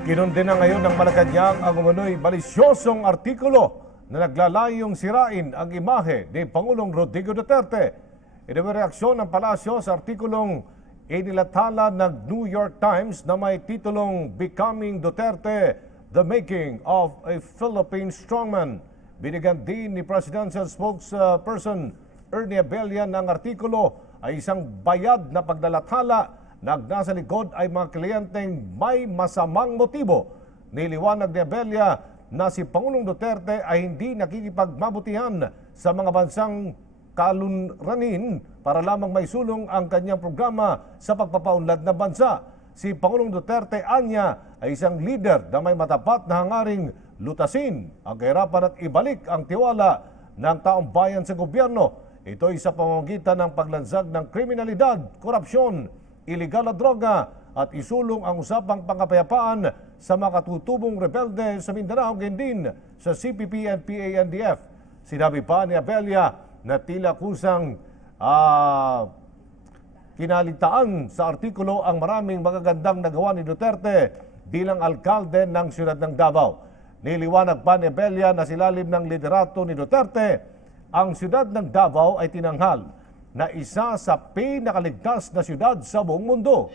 Kinundi na ngayon ng Malacanang ang umunoy malisyosong artikulo na naglalayong sirain ang imahe ni Pangulong Rodrigo Duterte. Reaksyon ng palasyo sa artikulong inilathala ng New York Times na may titulong Becoming Duterte, The Making of a Philippine Strongman. Binigyan din ni Presidential Spokesperson Ernie Abella ng artikulo ay isang bayad na paglalathala na nasa likod ay mga kliyenteng may masamang motibo. Niliwanag ni Abella na si Pangulong Duterte ay hindi nakikipagmabutihan sa mga bansang kalunranin para lamang may sulong ang kanyang programa sa pagpapaunlad ng bansa. Si Pangulong Duterte anya ay isang leader na may matapat na hangaring lutasin ang kahirapan at ibalik ang tiwala ng taong bayan sa gobyerno. Ito ay sa pamamagitan ng paglansag ng kriminalidad, korupsyon, iligal na droga at isulong ang usapang pangkapayapaan sa mga katutubong rebelde sa Mindanao ngayon din sa CPP and PANDF. Sinabi pa ni Abella na tila kusang kinalitaan sa artikulo ang maraming magagandang nagawa ni Duterte bilang alkalde ng siyudad ng Davao. Niliwanag pa ni Abella na silalim ng liderato ni Duterte, ang siyudad ng Davao ay tinanghal na isa sa pinakaligtas na siyudad sa buong mundo.